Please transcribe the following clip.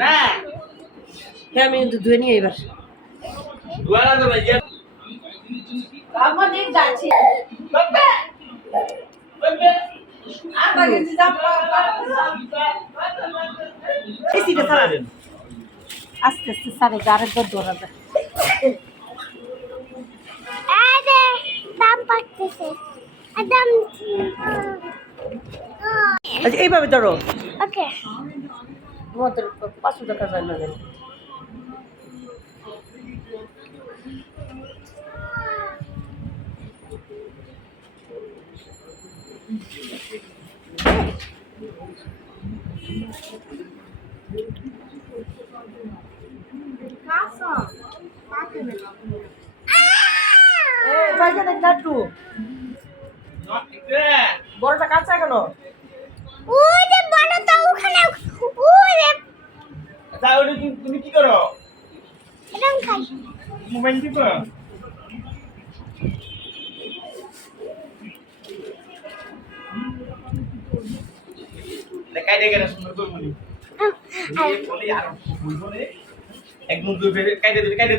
না। হ্যাঁ আমি কিন্তু ধুয়ে নিয়ে এবার। দুয়ারা তো না আমাদের যাচ্ছি। বাবা বাবা আটা কেজি দাম এই সিটে সারা আস্তে আস্তে সারে গাড়ের দর আচ্ছা এইভাবে ধরো। ওকে তোমাদের পাঁচশো টাকা যায় না জানি। এ, বাইরে দেখ লাড্ডু নট এটা বড়টা কাঁচা কেন ওই যে বড় তো ওখানে তুমি কি করো? মোবাইল টিপো দেখাই দেখে সুন্দর করে বলি। আর বলে এক মুখ দুই কাইতে দিলে কাইতে